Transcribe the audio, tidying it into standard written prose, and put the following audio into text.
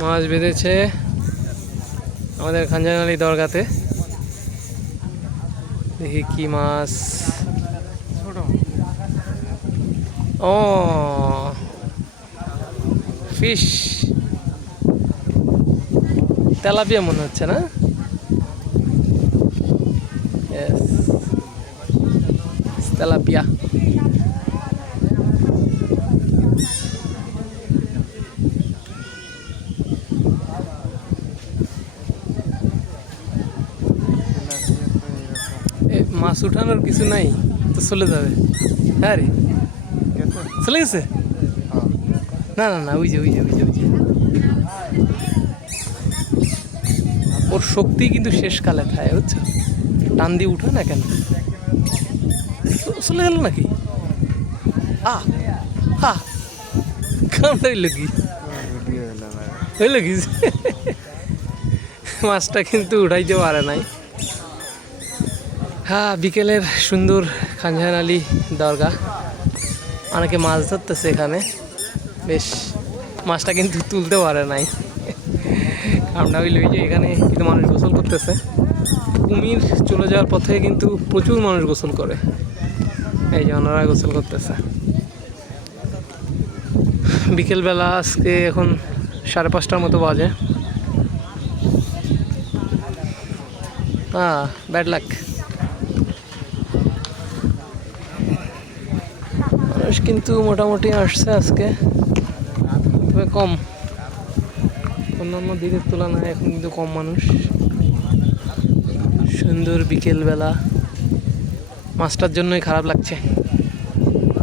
মাছ বেঁধেছে আমাদের খানজাহান দরগাতে। দেখি কি মাছ। ও ফিশ, তেলাপিয়া মনে হচ্ছে না? তেলাপিয়া। মাছ উঠানোর কিছু নাই তো, চলে যাবে। হ্যাঁ রে, চলে গেছে। না না না, ওই যে ওই যে ওই যে ওই যে ওর শক্তি কিন্তু শেষকালে থাকে, বুঝছো? টান দিয়ে উঠো না কেন, চলে গেল নাকি? কামটা হইল কি, হইল কি? মাছটা কিন্তু উঠাইতে পারে নাই। হ্যাঁ, বিকেলের সুন্দর খানজাহান আলী দরগা, অনেকে মাছ ধরতেছে এখানে। বেশ, মাছটা কিন্তু তুলতে পারে নাই। কারণটা হইল যে এখানে কিন্তু মানুষ গোসল করতেছে। কুমির চলে যাওয়ার পথে কিন্তু প্রচুর মানুষ গোসল করে। এই যে ওনারা গোসল করতেছে বিকেলবেলা। আজকে এখন 5:30টার মতো বাজে। Bad luck. মানুষ কিন্তু মোটামুটি আসছে আজকে, তবে কম। অন্যান্য দিনের তুলনায় এখন কিন্তু কম মানুষ। সুন্দর বিকেলবেলা, মাছটার জন্যই খারাপ লাগছে।